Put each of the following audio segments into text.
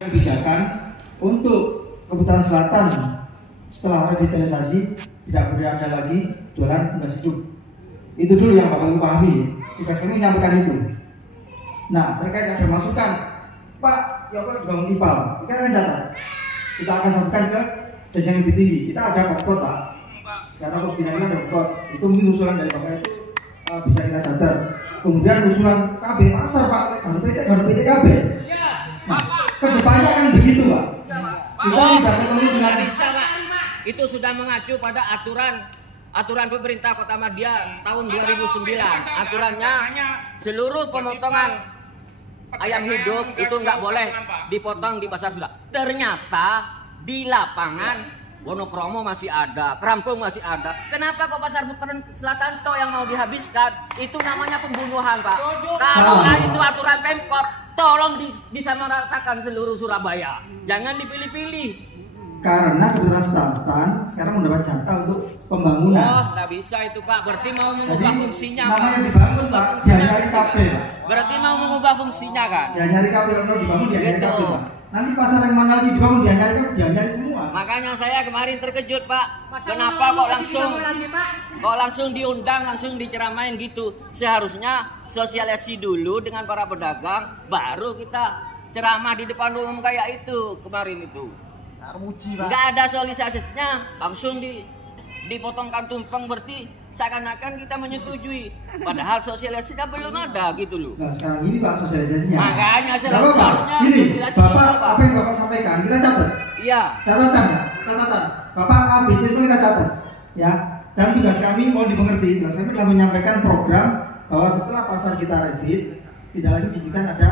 kebijakan untuk Keputaran Selatan setelah revitalisasi tidak boleh ada lagi jualan gas hidup. Itu dulu yang Bapak Ibu pahami. Tugas kami menyampaikan itu. Nah, terkait ada masukan, Pak, ya boleh dibangun IPAL. Kita akan catat. Kita akan sampaikan ke jenjang lebih tinggi. Kita ada pokok, Pak. Karena pembinaan ada pokok. Itu mungkin usulan dari Bapak itu bisa kita catat. Kemudian usulan KB pasar, Pak. Harus PT KB. Nah, kedepannya kan begitu, Pak. Kita sudah ketemu dengan bisa, Pak. Itu sudah mengacu pada aturan pemerintah Kota Madia tahun 2009. Aturannya seluruh pemotongan ayam hidup itu nggak boleh dipotong di pasar sudah. Ternyata di lapangan Wonokromo masih ada, Krampung masih ada. Kenapa kok pasar Keputaran Selatan toh yang mau dihabiskan? Itu namanya pembunuhan, Pak. Kalau itu aturan Pemkot, tolong disamaratakan seluruh Surabaya. Jangan dipilih-pilih. Karena Keputaran Selatan sekarang mendapat jatah untuk pembangunan. Oh, nggak bisa itu, Pak. Berarti mau mengubah fungsinya. Namanya dibangun, Pak. Dia nyari KB, Pak. Berarti mau mengubah fungsinya kan? Dia nyari KB, kalau dibangun dia nyari KB, Pak. Nanti pasar yang mana lagi dibangun dia nyari semua. Makanya saya kemarin terkejut, Pak. Kenapa kok langsung diundang, langsung diceramain gitu? Seharusnya sosialisasi dulu dengan para pedagang, baru kita ceramah di depan umum kayak itu kemarin itu. Nggak ada sosialisasinya, langsung dipotongkan tumpeng, berarti seakan-akan kita menyetujui. Padahal sosialisasinya belum ada gitu loh. Nah, sekarang ini Pak sosialisasinya. Makanya seharusnya ini Bapak apa yang Bapak sampaikan kita catat. Iya. Catatan. Bapak ABC semua kita catat. Ya. Dan tugas kami mohon dimengerti, tugas kami telah menyampaikan program bahwa setelah pasar kita revit tidak lagi diizinkan ada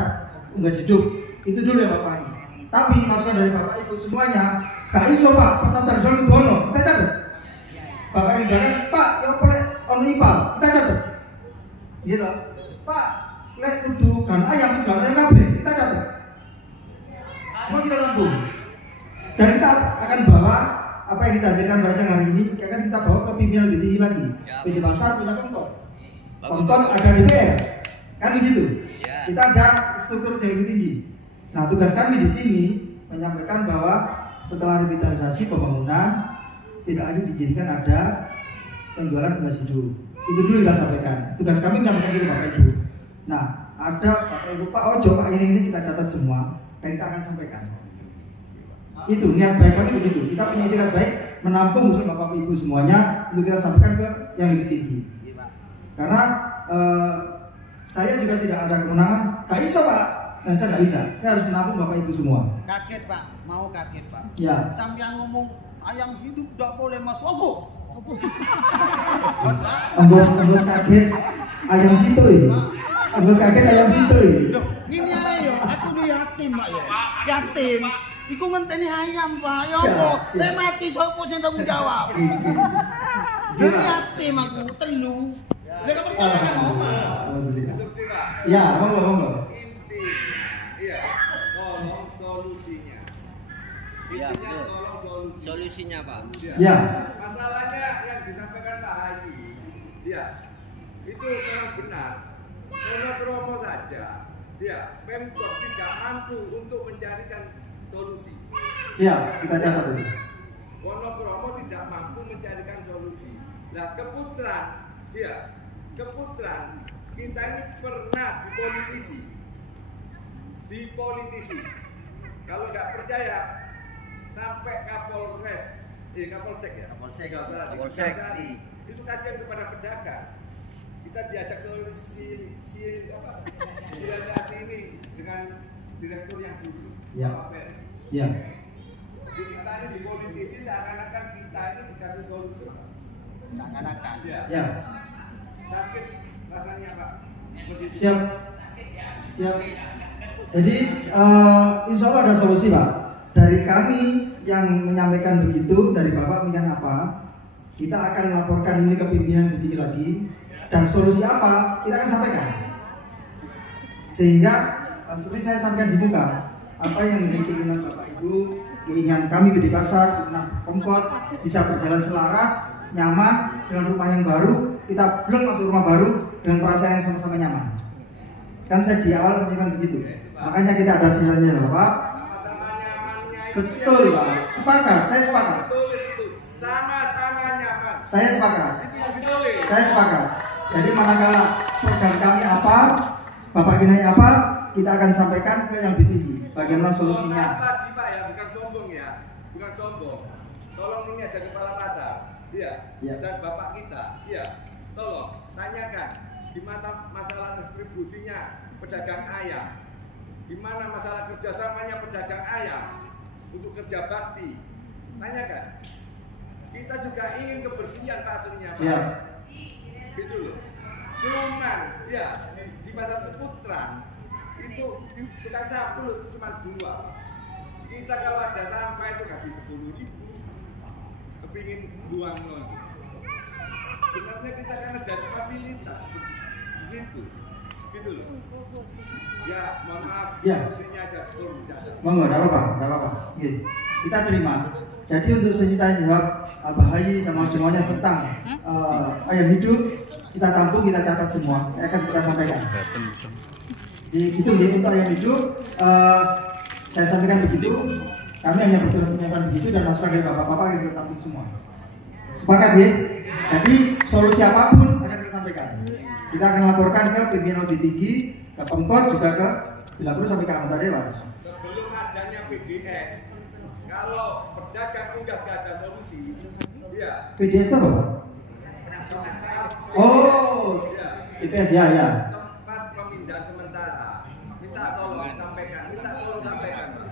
unggas hidup. Itu dulu ya Bapak. Tapi masukan dari Bapak Ibu semuanya, gak iso Pak, pasar tradisional itu ono, kita catat. Bapak yang bilang, Pak, ya boleh ono IPAL, kita catat. Gitu. Pak, lek kudu kan ayam KB, kita catat. Semua kita tampung. Dan kita akan bawa apa yang kita hasilkan pada siang hari ini, akan kita bawa ke pimpinan lebih tinggi lagi. PT Pasar punya Pemkot. Pemkot ada DPR. Kan begitu. Kita ada struktur yang lebih tinggi. Nah, tugas kami di sini menyampaikan bahwa setelah revitalisasi pembangunan tidak lagi diizinkan ada penjualan gas hidup. Itu dulu kita sampaikan. Tugas kami menyampaikan itu Bapak Ibu. Nah, ada Bapak Ibu, Pak Ojo, Pak ini kita catat semua dan kita akan sampaikan. Itu niat baik kami begitu. Kita punya itikat baik menampung usul Bapak Ibu semuanya untuk kita sampaikan ke yang lebih tinggi. Karena saya juga tidak ada kemenangan. Gak iso Pak. Dan saya nggak bisa, saya harus menampung Bapak Ibu semua. Kaget Pak, mau kaget Pak. Ya. Sampean ngomong ayam hidup tidak boleh masuk. Embos kaget ayam situ ini. Embos kaget ayam situ ini. Gini ayo, aku di yatim Pak ya. Yatim. Iku ngenteni ayam Pak, ya apa? Lek mati sopo sing tanggung jawab? Jadi yatim aku telu. Lek percaya nang omah. Ya, monggo. Iya, tolong solusinya. Intinya tolong Solusinya, Pak. Ya. Masalahnya yang disampaikan Pak Haji, ya itu memang benar. Wonokromo saja, ya Pemkot tidak mampu untuk mencarikan solusi. Ya, kita catat itu. Wonokromo tidak mampu mencarikan solusi. Nah, Keputaran kita ini pernah dipolitisi. Kalau nggak percaya, sampai Kapolsek itu kasihan kepada pedagang. Kita diajak solusi ini dengan direktur yang dulu, Pak Ferry. Ya. Jadi kita ini dipolitisi seakan-akan kita ini dikasih solusi. Seakan-akan. Ya. Sakit rasanya Pak. Siap. Jadi insya Allah ada solusi Pak. Dari kami yang menyampaikan begitu, dari Bapak punya apa, kita akan laporkan ini ke pimpinan lebih tinggi lagi. Dan solusi apa, kita akan sampaikan. Sehingga seperti saya sampaikan di muka, apa yang menjadi keinginan Bapak Ibu, keinginan kami di Pasar, keinginan Pemkot bisa berjalan selaras, nyaman dengan rumah yang baru. Kita belum masuk rumah baru dengan perasaan yang sama-sama nyaman. Kan saya di awal menyampaikan begitu. Makanya kita ada sisanya Bapak. Betul Pak, sepakat, saya sepakat. Ditulis itu sama-sama nyaman. Saya sepakat. Itu yang ditulis. Saya sepakat. Jadi manakala program kami apa, Bapak Kinai apa, kita akan sampaikan ke yang lebih tinggi. Bagaimana solusinya? Mohon maaf lagi Pak ya, bukan sombong ya, bukan sombong. Tolong ini ada kepala pasar, ya. Dan bapak kita, ya. Tolong tanyakan gimana masalah distribusinya pedagang ayam, gimana masalah kerjasamanya pedagang ayam untuk kerja bakti. Tanyakan. Kita juga ingin kebersihan Pak aslinya. Siap. Gitu loh. Cuman ya di pasar Putra itu tukang sapu cuma 2. Kita kalau ada sampah itu kasih 10.000. Kepingin buang non. Sebenarnya kita kan ada fasilitas di situ. Gitu loh. Ya, mohon maaf, solusinya aja turun jasa. Monggo, enggak apa-apa. Gitu. Kita terima. Jadi untuk sesi tanya jawab Abah Haji sama semuanya tentang ayam hidup, kita tampung, kita catat semua, akan kita sampaikan. Jadi gitu ya, untuk ayam hidup saya sampaikan begitu. Kami hanya bertugas menyampaikan begitu dan masukan dari bapak-bapak yang kita tampung semua. Sepakat ya? Jadi solusi apapun akan kita sampaikan. Kita akan laporkan ke pimpinan lebih tinggi, ke Pemkot, juga ke bila perlu sampai ke anggota dewan. Sebelum adanya PDS, kalau pedagang unggas gak ada solusi, ya. PDS itu apa Pak? Oh, TPS ya. Tempat pemindahan sementara. Minta tolong sampaikan Pak.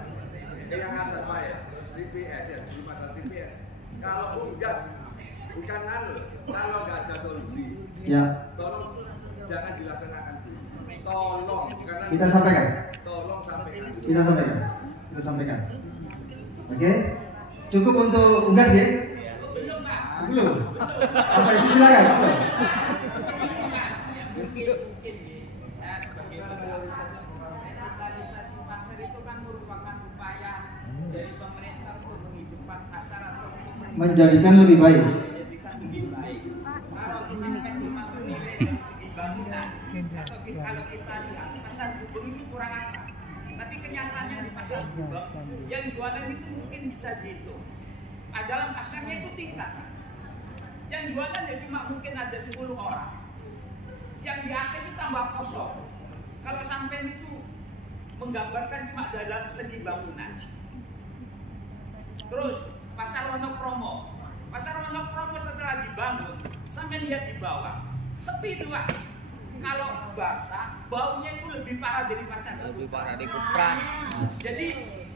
Yang atas Pak ya, TPS ya, di masalah TPS. Kalau unggas bukan kalau nggak ada solusi, ya. Tolong jangan dilaksanakan. Tolong, karena kita sampaikan. Tolong sampaikan. Kita sampaikan. Oke, cukup untuk unggas ya? Belum. Apa itu silakan. Menjadikan lebih baik. Kalau kita lihat pasar Gubeng itu kurang apa, tapi kenyataannya di pasar Gubeng yang jualan itu mungkin bisa dihitung. Dalam pasarnya itu tingkat. Yang jualan ya cuma mungkin ada 10 orang. Yang di atas itu tambah kosong. Kalau sampai itu menggambarkan cuma dalam segi bangunan. Terus pasar Wonokromo. Pasar Wonokromo setelah dibangun, sampai lihat di bawah, sepi itu Pak. Kalau basah, baunya itu lebih parah dari pasar. Lebih parah di Putra. Jadi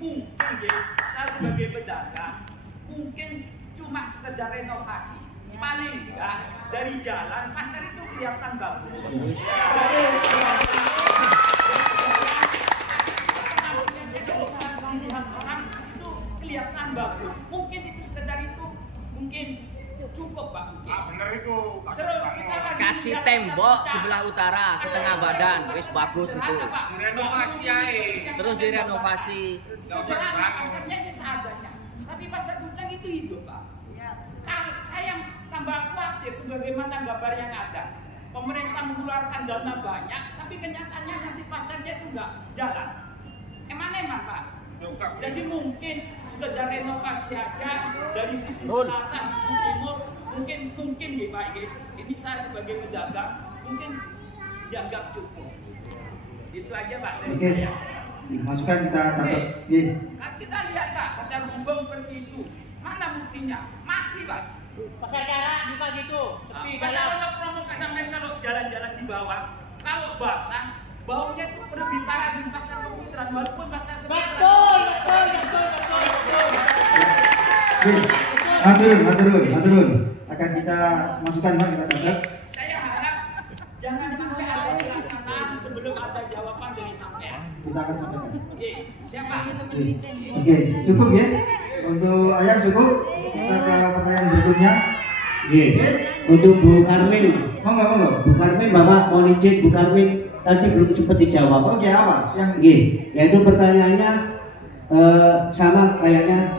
mungkin ya, saya sebagai pedagang, mungkin cuma sekedar renovasi. Paling enggak dari jalan pasar itu kelihatan bagus. Dilihat orang itu kelihatan bagus. Mungkin itu sekedar itu, mungkin cukup Pak. Bener itu. Terus kita Kasih tembok sebelah utara setengah badan, wis bagus itu. Renovasi aja. Terus direnovasi. Sebenarnya pasarnya seadanya, tapi pasar Puncak itu hidup Pak. Kalau saya tambah khawatir sebagaimana gambar yang ada, pemerintah mengeluarkan dana banyak, tapi kenyataannya nanti pasarnya itu nggak jalan. Eman Pak. Jadi mungkin sekedar renovasi aja dari sisi selatan, sisi timur, mungkin ya Pak. Ini saya sebagai pedagang mungkin dianggap cukup. Itu aja Pak dari saya. Masukan kita catat. Nah, kita lihat Pak, pasar Gubeng seperti itu. Mana buktinya? Mati Pak. Pasar Karak juga gitu. Pasar Wonokromo sampai kalau jalan-jalan di bawah, kalau basah, baunya itu lebih parah di pasar Keputaran walaupun pasar sebelah. Betul. Maturun. Akan kita masukkan Pak, kita catat. Saya harap jangan sampai ada pelaksanaan sebelum ada jawaban dari sampean. Kita akan sampaikan. Oke, siapa? Oke, cukup ya. Untuk ayam cukup. Kita ke pertanyaan berikutnya. Untuk Bu Karmin. Monggo. Bu Karmin, Bapak mohon izin Bu Karmin tadi belum sempat dijawab. Oke, apa? Yang yaitu pertanyaannya sama kayaknya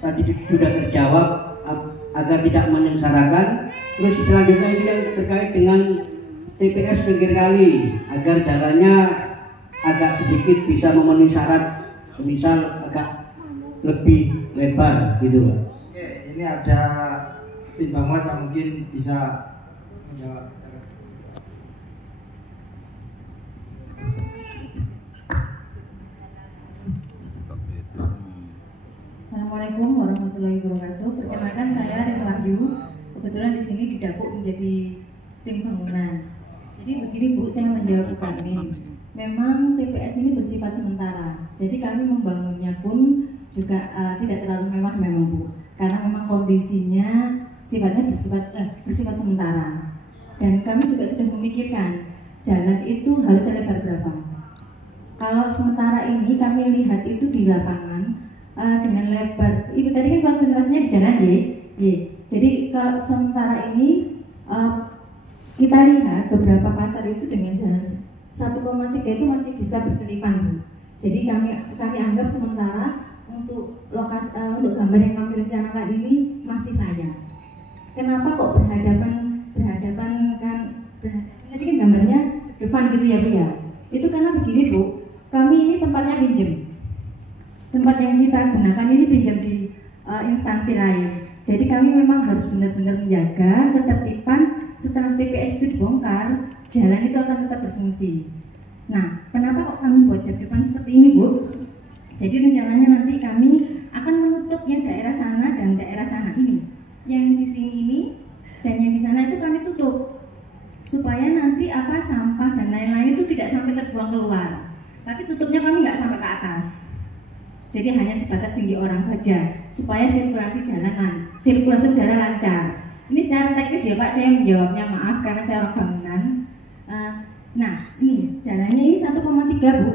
tadi sudah terjawab agar tidak menyengsarakan. Terus selanjutnya ini yang terkait dengan TPS pinggir kali agar jalannya agak sedikit bisa memenuhi syarat, semisal agak lebih lebar gitu Pak. Oke, ini ada tim Bang Mat yang mungkin bisa menjawab. Assalamualaikum warahmatullahi wabarakatuh. Perkenalkan saya Rin Wahyu. Kebetulan di sini didapuk menjadi tim bangunan. Jadi begini Bu, saya menjawab kami. Memang TPS ini bersifat sementara. Jadi kami membangunnya pun juga tidak terlalu mewah memang Bu. Karena memang kondisinya sifatnya bersifat sementara. Dan kami juga sudah memikirkan jalan itu harus lebar berapa. Kalau sementara ini kami lihat itu di lapangan dengan lebar, Ibu tadi kan konsentrasinya di jalan ya. Jadi kalau sementara ini kita lihat beberapa pasar itu dengan jalan 1,3 itu masih bisa berselipan Bu. Jadi kami anggap sementara untuk lokasi untuk gambar yang kami rencanakan ini masih layak. Kenapa kok berhadapan kan tadi kan gambarnya depan gitu ya Bu ya. Itu karena begini Bu, kami ini tempatnya pinjem. Tempat yang kita gunakan ini pinjam di instansi lain. Jadi kami memang harus benar-benar menjaga ketertiban setelah TPS itu dibongkar, jalan itu akan tetap berfungsi. Nah, kenapa kok kami buat depan seperti ini Bu? Jadi rencananya nanti kami akan menutup yang daerah sana dan daerah sana ini. Yang di sini ini dan yang di sana itu kami tutup. Supaya nanti sampah dan lain-lain itu tidak sampai terbuang keluar. Tapi tutupnya kami nggak sampai ke atas. Jadi hanya sebatas tinggi orang saja, supaya sirkulasi udara lancar. Ini secara teknis ya Pak, saya menjawabnya maaf karena saya orang bangunan. Nah, ini jalannya ini 1,3 Bu.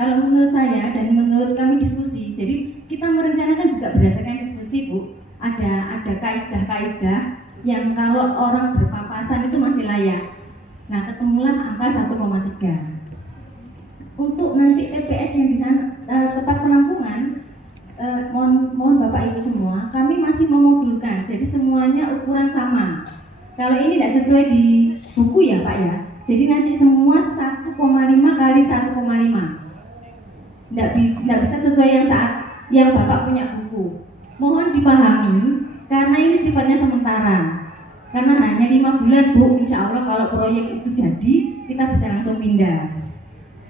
Kalau menurut saya dan menurut kami diskusi, jadi kita merencanakan juga berdasarkan diskusi Bu. Ada kaidah-kaidah yang kalau orang berpapasan itu masih layak. Nah, ketemulah angka 1,3. Untuk nanti TPS yang di sana tempat penampungan, mohon Bapak Ibu semua, kami masih memodulkan, jadi semuanya ukuran sama. Kalau ini tidak sesuai di buku ya Pak ya, jadi nanti semua 1,5 kali 1,5. Tidak bisa sesuai yang saat yang Bapak punya buku. Mohon dipahami, karena ini sifatnya sementara. Karena hanya 5 bulan Bu, insya Allah kalau proyek itu jadi, kita bisa langsung pindah.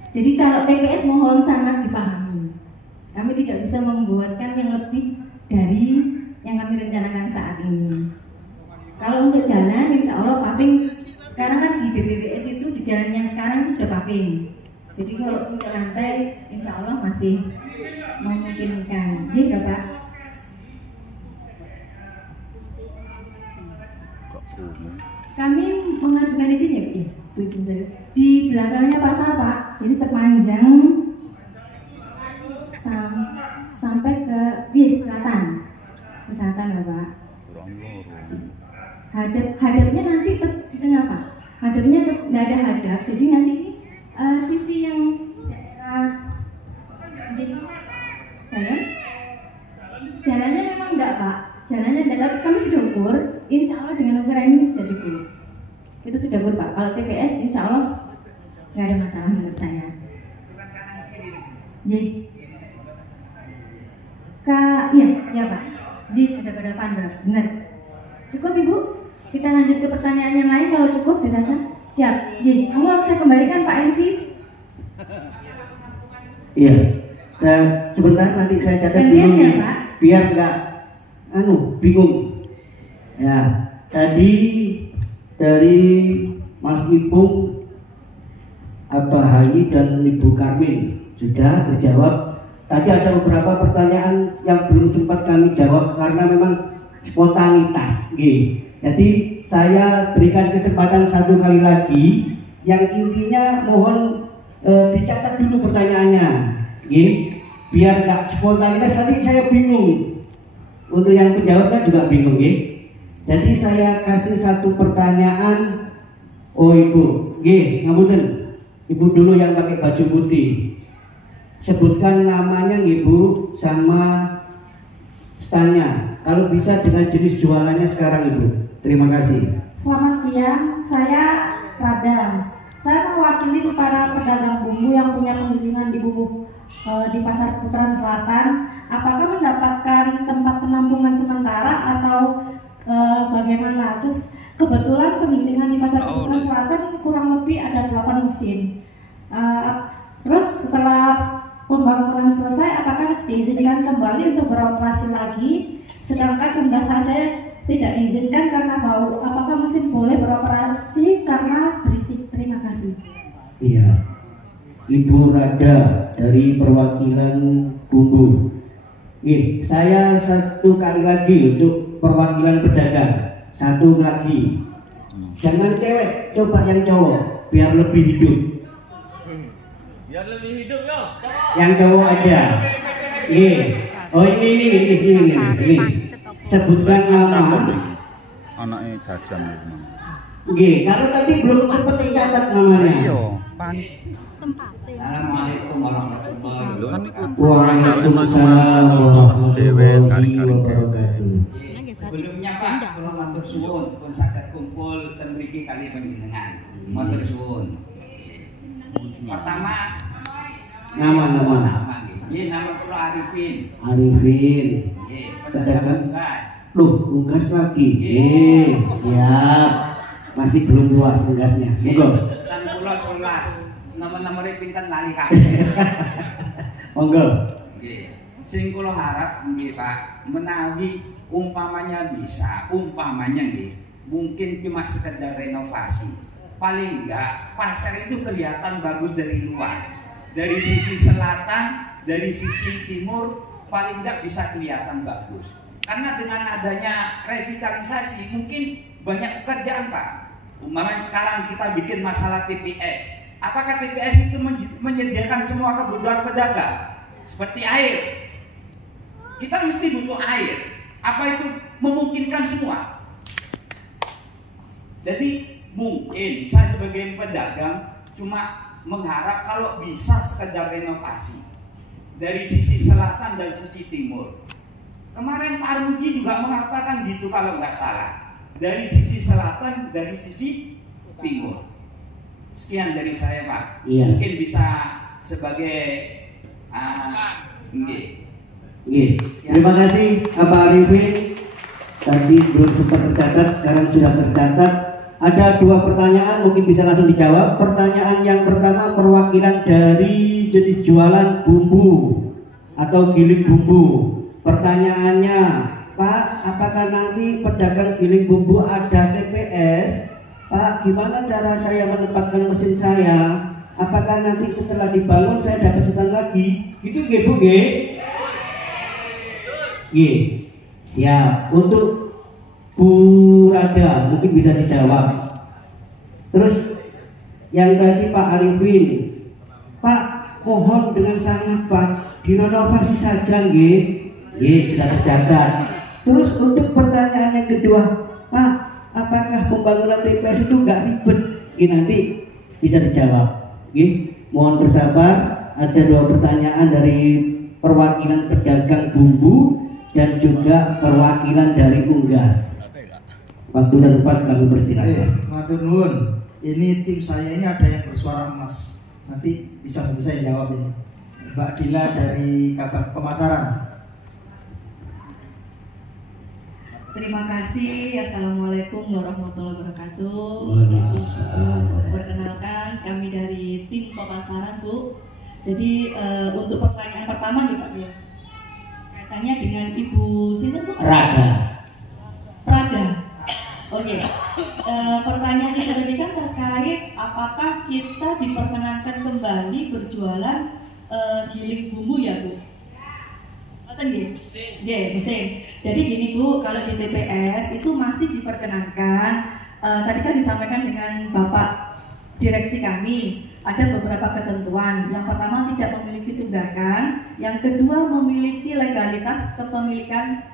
Jadi kalau TPS mohon sangat dipahami. Kami tidak bisa membuatkan yang lebih dari yang kami rencanakan saat ini. Kalau untuk jalan, insya Allah paving sekarang kan di BPBS itu di jalan yang sekarang itu sudah paving. Jadi kalau untuk lantai, insya Allah masih memungkinkan. Jadi Bapak. Kami mengajukan izin ya, izin saya. Di belakangnya pasar Pak, jadi sepanjang sampai ke selatan Bapak. Hadapnya nanti di tengah Pak. Hadapnya nggak ada hadap, jadi nanti sisi yang jalannya memang enggak Pak. Jalannya enggak, tapi kami sudah ukur. Insya Allah dengan ukuran ini sudah cukup. Kita sudah ukur Pak. Kalau TPS insya Allah nggak ada masalah menurut saya. Jadi, iya Pak. Jadi ada hadapan benar. Cukup Ibu? Kita lanjut ke pertanyaan yang lain kalau cukup dirasa siap. Jadi, saya kembalikan Pak MC. Iya. Sebentar nanti saya catat dulu ya, Pak. Biar nggak bingung. Ya, tadi dari Mas Ipung, Abah Hayi dan Ibu Karmin sudah terjawab. Tadi ada beberapa pertanyaan yang belum sempat kami jawab karena memang spontanitas. Jadi saya berikan kesempatan satu kali lagi. Yang intinya mohon dicatat dulu pertanyaannya, biar nggak spontanitas. Tadi saya bingung. Untuk yang penjawabnya juga bingung, Jadi saya kasih satu pertanyaan. Oh Ibu, ngapunten. Ibu dulu yang pakai baju putih. Sebutkan namanya Ibu sama stand-nya. Kalau bisa dengan jenis jualannya sekarang Ibu. Terima kasih. Selamat siang, saya Radam. Saya mewakili para pedagang bumbu yang punya penggilingan di bumbu di Pasar Putaran Selatan. Apakah kebetulan penggilingan di Pasar Kepulauan Selatan kurang lebih ada 8 mesin. Terus setelah pembangunan selesai, apakah diizinkan kembali untuk beroperasi lagi? Sedangkan unggas saja tidak diizinkan karena bau. Apakah mesin boleh beroperasi karena berisik? Terima kasih. Iya, Ibu Rada dari perwakilan Bumbu. Saya satu kali lagi untuk perwakilan pedagang. Satu lagi. Jangan cewek, coba yang cowok biar lebih hidup. Biar lebih hidup yo. Yang cowok aja. Oh ini. Sebutkan nama. Anaknya jajan memang. Karena tadi belum sempat dicatat namanya. Iya, Assalamualaikum warahmatullahi wabarakatuh. Waalaikumsalam warahmatullahi wabarakatuh. Sebelumnya Pak, kalau matur suwun pun saged kumpul ten mriki kali panjenengan. Matur suwun. Pertama Nama. Nggih, nama kula Arifin. Nggih, pedagang unggas. Unggas lagi. Siap. Masih belum luas unggasnya. Monggo. Tan kula 11. Nomor-nomore pinten lali kabeh. Monggo. Nggih. Sing kula harap nggih Pak, menawi umpamanya nggih, mungkin cuma sekedar renovasi. Paling enggak pasar itu kelihatan bagus dari luar. Dari sisi selatan, dari sisi timur, paling enggak bisa kelihatan bagus. Karena dengan adanya revitalisasi mungkin banyak pekerjaan Pak. Umpamanya sekarang kita bikin masalah TPS. Apakah TPS itu menyediakan semua kebutuhan pedagang? Seperti air. Kita mesti butuh air. Apa itu memungkinkan semua? Jadi mungkin saya sebagai pedagang cuma mengharap kalau bisa sekedar renovasi dari sisi selatan dan sisi timur. Kemarin Pak Armuji juga mengatakan gitu kalau nggak salah. Dari sisi selatan, dari sisi timur. Sekian dari saya Pak. Iya. Mungkin bisa sebagai Terima kasih Pak Arifin. Tadi belum sempat tercatat, sekarang sudah tercatat. Ada 2 pertanyaan, mungkin bisa langsung dijawab. Pertanyaan yang pertama, perwakilan dari jenis jualan bumbu atau giling bumbu. Pertanyaannya, Pak, apakah nanti pedagang giling bumbu ada TPS? Pak, gimana cara saya menempatkan mesin saya? Apakah nanti setelah dibangun saya dapat setan lagi? Gitu nggih Bu nggih? Siap. Untuk Bu Rada mungkin bisa dijawab. Terus yang tadi Pak Arifin, Pak, mohon dengan sangat Pak direnovasi saja nggih. Sudah tercatat. Terus untuk pertanyaan yang kedua, Pak, apakah pembangunan TPS itu nggak ribet? Nanti bisa dijawab. Mohon bersabar. Ada 2 pertanyaan dari perwakilan pedagang bumbu dan juga perwakilan dari unggas. Waktu dan tempat kami persilakan. Matur nuwun. Ini tim saya ini ada yang bersuara emas. Nanti bisa bantu saya jawab ini. Mbak Dila dari Kabak Pemasaran. Terima kasih. Assalamualaikum warahmatullahi wabarakatuh. Waalaikumsalam. Perkenalkan, kami dari tim pemasaran Bu. Jadi untuk pertanyaan pertama nih Pak ya, kaitannya dengan Ibu Sinten Bu? Rada. Oke. Pertanyaan yang tadi kan terkait apakah kita diperkenankan kembali berjualan giling bumbu ya Bu? Mesin. Jadi gini Bu, kalau di TPS itu masih diperkenankan. Tadi kan disampaikan dengan Bapak Direksi kami, ada beberapa ketentuan. Yang pertama tidak memiliki tunggakan, yang kedua memiliki legalitas kepemilikan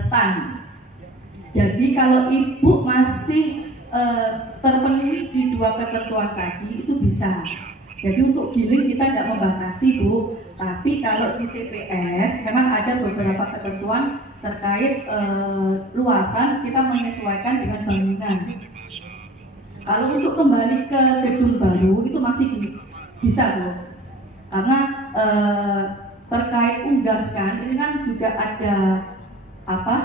stand. Jadi kalau Ibu masih terpenuhi di 2 ketentuan tadi itu bisa. Jadi untuk giling kita tidak membatasi Bu, tapi kalau di TPS memang ada beberapa ketentuan terkait luasan, kita menyesuaikan dengan bangunan. Kalau untuk kembali ke gedung baru itu masih bisa Bu, karena terkait unggas kan, ini kan juga ada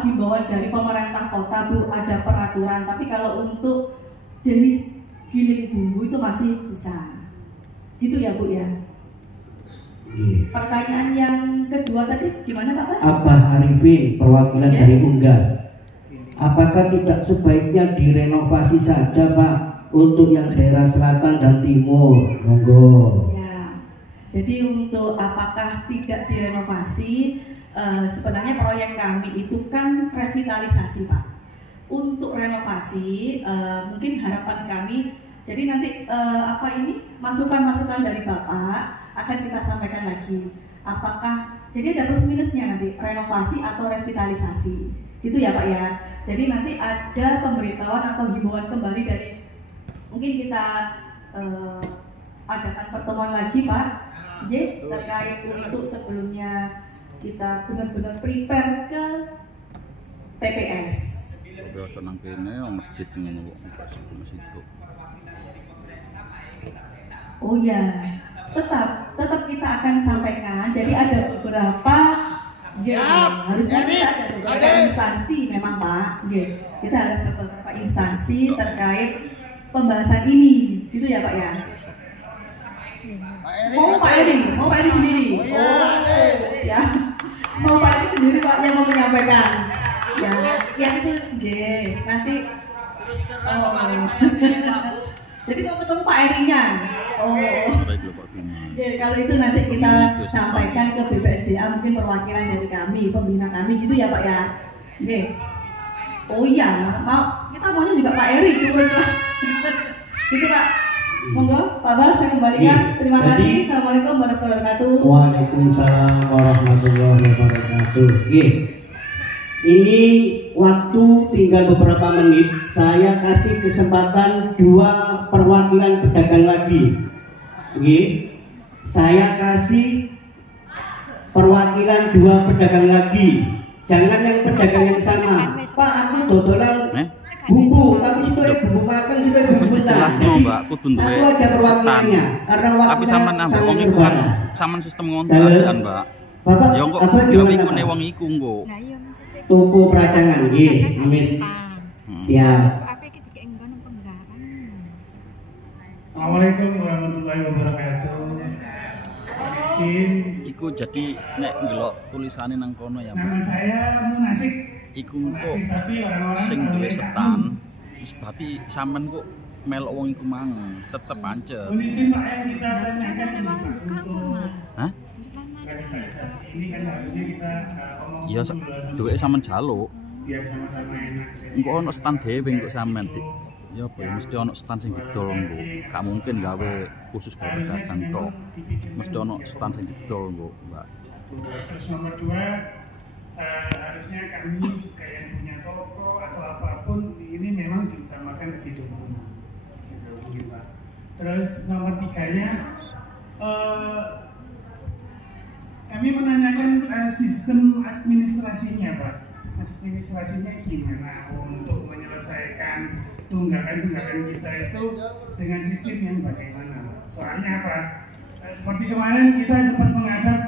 himbauan dari pemerintah kota Bu, ada peraturan, tapi kalau untuk jenis giling bumbu itu masih bisa. Gitu ya Bu ya. Pertanyaan yang kedua tadi gimana Pak Bas? Abah Arifin, perwakilan dari Unggas. Apakah tidak sebaiknya direnovasi saja Pak untuk yang daerah selatan dan timur? Monggo. Ya. Jadi untuk apakah tidak direnovasi? Sebenarnya proyek kami itu kan revitalisasi Pak. Untuk renovasi mungkin harapan kami, jadi nanti masukan-masukan dari Bapak akan kita sampaikan lagi. Apakah jadi ada plus minusnya nanti renovasi atau revitalisasi, gitu ya Pak ya. Jadi nanti ada pemberitahuan atau himbauan kembali dari mungkin kita adakan pertemuan lagi Pak, terkait untuk sebelumnya kita benar-benar prepare ke TPS. Tenang kene medit ngono kok situ. Oh ya, tetap kita akan sampaikan. Jadi ada beberapa harusnya kita ada beberapa instansi memang Pak. Kita ada beberapa instansi terkait pembahasan ini, gitu ya Pak ya. Pak Eri sendiri. Siap. Mau Pak Eri sendiri Pak yang mau menyampaikan. Ya, yang itu nanti jadi mau ketemu Pak Erinya. Kalau itu nanti kita sampaikan ke BPSDA, mungkin perwakilan dari kami, pembina kami, gitu ya Pak ya. Oh iya, kita maunya juga Pak Eri, gitu Pak. Monggo, Pak Bas, saya kembalikan. Terima kasih. Assalamualaikum warahmatullahi wabarakatuh. Waalaikumsalam warahmatullahi wabarakatuh. Ini waktu tinggal beberapa menit. Saya kasih kesempatan 2 perwakilan pedagang lagi. Saya kasih perwakilan 2 pedagang lagi. Jangan yang pedagang yang sama. Pak, aku dodolan bumbu, tapi supaya bumbu makan, supaya bumbu jelas no Mbak, kudu duwe satu aja perwakilannya. Karena tapi sampean ambek wong iku kan sampean sistem ngontrak Mbak. Bapak, ya kok gawe iku ne wong iku engko. Toko peracangan nggih, amin. Siap. Assalamualaikum warahmatullahi wabarakatuh. Iku jadi nek ndelok tulisane nang kono ya. Nama saya Munasik. Iku kok sing duwe setan. Wis berarti sampean kok melok wong iku mang, tetep pancet. Izin Pak yang kita tanyakan untuk hah? revitalisasi ini kan harusnya kita ngomong iya, duwe sampean jaluk. Biar sama-sama enak. Engko ono stand dhewe engko sampean ya apa ya, mesti ono stand sing didol engko. Gak mungkin gawe khusus gawe pedagang tok. Mesti ono stand sing didol engko, Mbak. Terus nomor 2, harusnya kami juga yang punya toko atau apapun ini memang diutamakan lebih dulu. Terus nomor 3-nya kami menanyakan sistem administrasinya Pak. Administrasinya gimana untuk menyelesaikan tunggakan-tunggakan kita itu dengan sistem yang bagaimana? Soalnya apa? Seperti kemarin kita sempat menghadap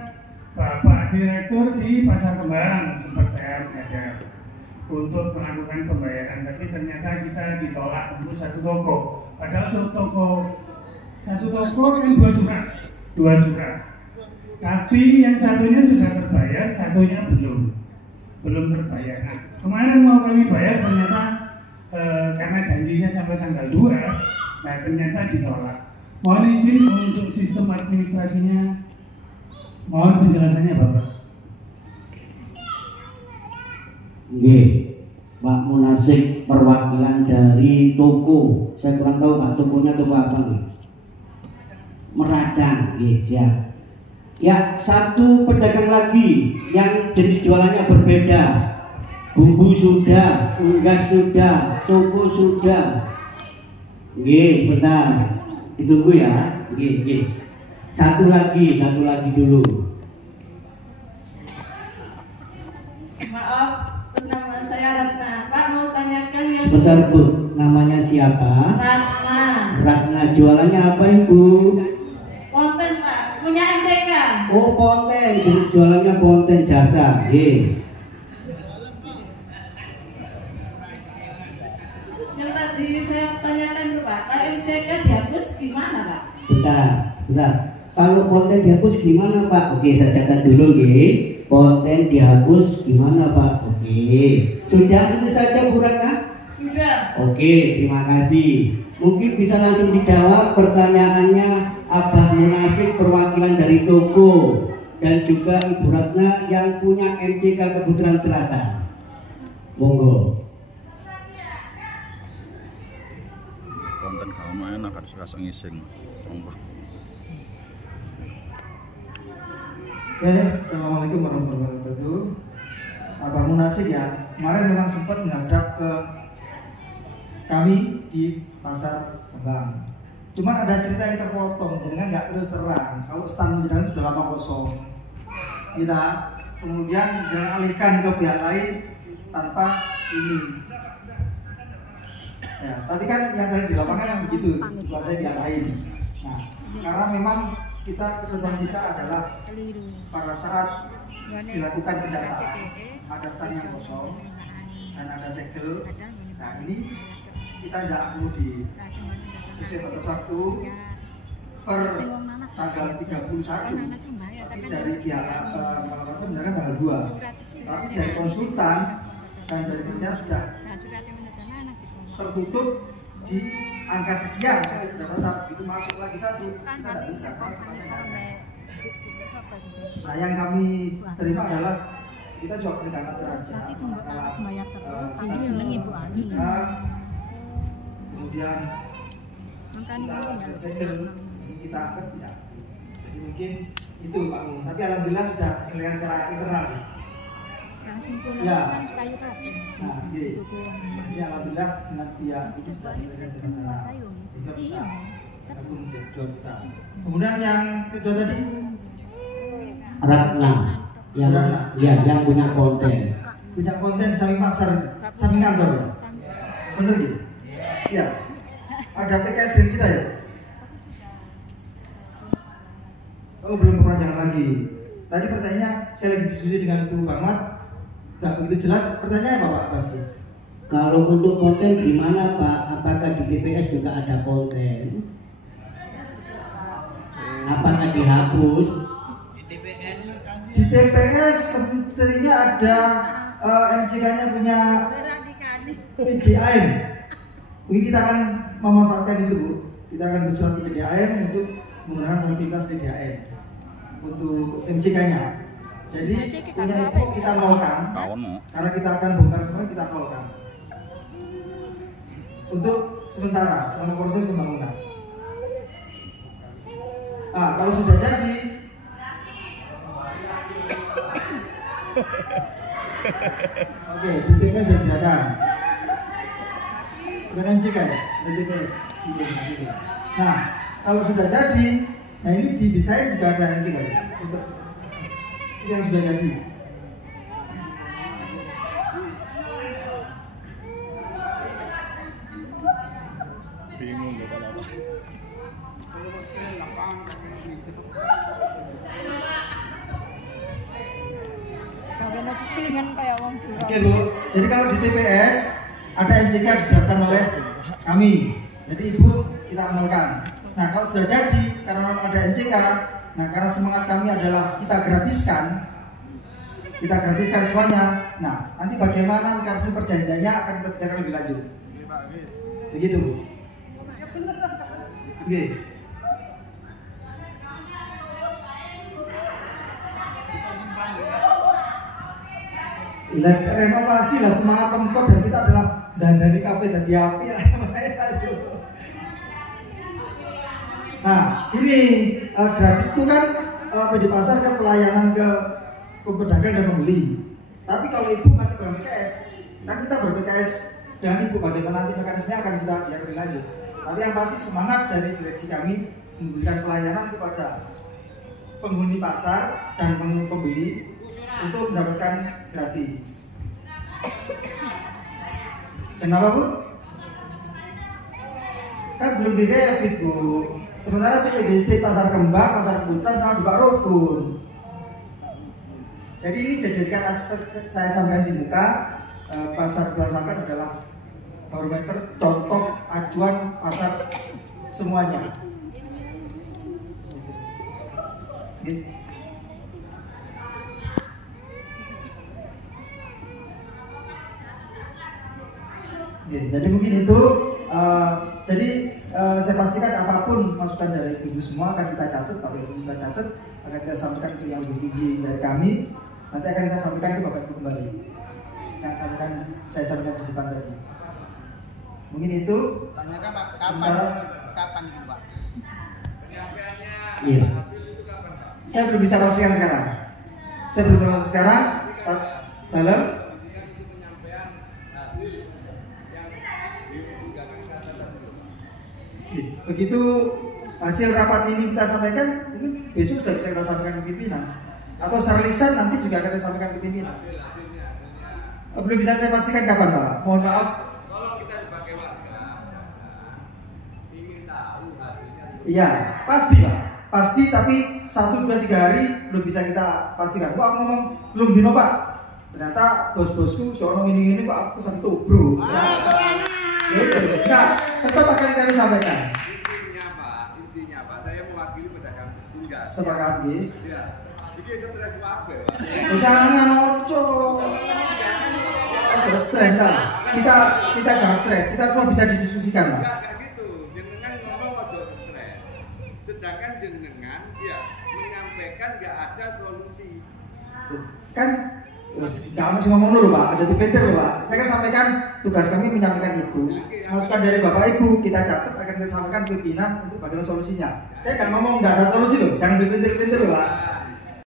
Bapak Direktur di Pasar Kembang, sempat saya menghadap untuk melakukan pembayaran, tapi ternyata kita ditolak untuk 1 toko. Padahal satu toko kan 2 surat. Tapi yang satunya sudah terbayar, satunya belum terbayar. Nah, kemarin mau kami bayar ternyata karena janjinya sampai tanggal 2, nah ternyata ditolak. Mohon izin untuk sistem administrasinya, mohon penjelasannya Bapak. Nggih, Pak Munasik perwakilan dari toko. Saya kurang tahu Pak, tokonya toko apa nih? Meracang, nggih, siap. Ya, 1 pedagang lagi yang jenis jualannya berbeda. Bumbu sudah, unggas sudah, toko sudah. Nggih, sebentar. Ditunggu ya. Nggih. Satu lagi dulu. Maaf, nama saya Ratna. Pak mau tanyakan yang sebentar Bu, namanya siapa? Ratna, jualannya apa Ibu? Ponten Pak, punya MTK. Oh ponten, jenis jualannya ponten jasa. Sebentar. Kalau konten dihapus gimana Pak? Oke, saya catat dulu nggih. Konten dihapus gimana Pak? Oke. Sudah itu saja Bu Ratna? Sudah. Oke, terima kasih. Mungkin bisa langsung dijawab pertanyaannya Abah Munasik perwakilan dari toko dan juga Ibu Ratna yang punya MCK Kebutuhan Selatan. Monggo. Konten kamu enak harus kasih ngising. Monggo. Oke, assalamualaikum warahmatullahi wabarakatuh. Abah Munasik ya, kemarin memang sempat menghadap ke kami di Pasar Kembang. Cuman ada cerita yang terpotong, jenengan nggak terus terang. Kalau stand jenengan sudah lama kosong, kita kemudian jangan alihkan ke pihak lain tanpa ini. Ya, tapi kan yang tadi di lapangan kan begitu, dikuasai pihak lain. Nah, karena memang ketentuan kita adalah pada saat dilakukan pendataan ada stand yang kosong dan ada segel. Nah ini kita tidak perlu di sesuai batas waktu per tanggal 31, tapi dari pihak kalau sebenarnya tanggal 2, tapi dari konsultan dan dari penyiar sudah tertutup di angka sekian. Pada saat itu masuk lagi satu, kita tidak bisa karena tempatnya nggak ada. Nah yang kami terima adalah kita coba berikan aturan aja, kemudian kita segel, kita angkat tidak. Jadi mungkin itu Pak. Tapi alhamdulillah sudah diselesaikan secara internal. Ya. Nah, ya alhamdulillah dengan pihak itu sudah diselesaikan secara sehingga bisa gabung menjadi 2 juta. Kemudian yang kedua tadi Ratna yang punya konten samping pasar, samping kantor ya, bener gitu? Ya, ada PKS dan kita ya. Oh belum perpanjangan lagi. Tadi pertanyaannya saya lagi diskusi dengan Bu Bangmat, nggak begitu jelas. Pertanyaannya apa Pak Bas? Kalau untuk konten gimana Pak? Apakah di TPS juga ada konten? Apakah dihapus? Di TPS seringnya ada MCK-nya punya PDAM. Ini kita akan memanfaatkan itu Bu. Kita akan bersurat di PDAM untuk menggunakan fasilitas PDAM untuk MCK-nya. Jadi punya info kita nolkan, karena kita akan bongkar semua, kita nolkan untuk sementara selama proses pembangunan. Kalau sudah jadi oke, di TPS sudah silakan. Bukan MCK ya, di TPS. Nah, kalau sudah jadi, nah ini di desain juga ada MCK ya. Untuk yang sudah jadi. Bingung ya kalau apa. Oke Bu, jadi kalau di TPS ada MCK disiapkan oleh kami. Jadi Ibu kita amalkan. Nah kalau sudah jadi, karena memang ada MCK, nah karena semangat kami adalah kita gratiskan semuanya. Nah nanti bagaimana mekanisme perjanjiannya akan kita bicarakan lebih lanjut. Begitu Bu. Oke. Renovasi lah semangat Pemkot dan kita adalah dandani kafe dan diapi lah. Nah ini gratis itu kan di pasar kan pelayanan ke pedagang dan pembeli. Tapi kalau Ibu masih ber-PKS, kan kita ber-PKS dengan Ibu bagaimana nanti mekanismenya akan kita biar lebih lanjut. Tapi yang pasti semangat dari direksi kami memberikan pelayanan kepada penghuni pasar dan penghuni pembeli untuk mendapatkan gratis. Kenapa Bu? Kan belum direvit Bu. Sementara si PDC Pasar Kembang, Pasar Putra sama di Pak Rukun. Jadi ini jadikan saya sampaikan di muka pasar Pelasakan adalah barometer contoh acuan pasar semuanya. Gitu. Jadi mungkin itu saya pastikan apapun masukan dari ibu semua akan kita catat, kita catat, akan kita sampaikan ke yang lebih tinggi dari kami, nanti akan kita sampaikan ke Bapak Ibu kembali. Saya sampaikan di depan tadi. Mungkin itu. Tanyakan Pak, kapan itu Pak? Iya. Saya belum bisa pastikan sekarang. Dalam begitu hasil rapat ini kita sampaikan, mungkin besok sudah bisa kita sampaikan ke pimpinan, atau secara lisan nanti juga akan kita sampaikan ke pimpinan. Belum bisa saya pastikan kapan Pak, mohon maaf. Kalau kita sebagai warga ingin tahu hasilnya. Iya, pasti Pak, pasti, tapi 1, 2, 3 hari belum bisa kita pastikan. Kok aku ngomong belum dino Pak, ternyata bos-bosku soalnya ini Pak, aku sentuh bro. Nah, tetap akan kami sampaikan. Intinya Pak, saya mewakili pedagang tunggal. Sepakat nggih. Iya. Iki stres kabeh, Pak. Jangan ojo. Jangan stres lah. Kita jangan stres. Kita semua bisa didiskusikan, Pak. Enggak gitu. Jenengan ngomong ojo stres. Sedangkan jenengan menyampaikan enggak ada solusi. Kan jangan masih ngomong dulu Pak, ada dipinter loh Pak. Saya kan sampaikan tugas kami menyampaikan itu. Masukan dari Bapak Ibu kita catat, akan kita sampaikan pimpinan untuk bagaimana solusinya. Saya kan ngomong nggak ada solusi loh, jangan dipinter-pinter loh Pak.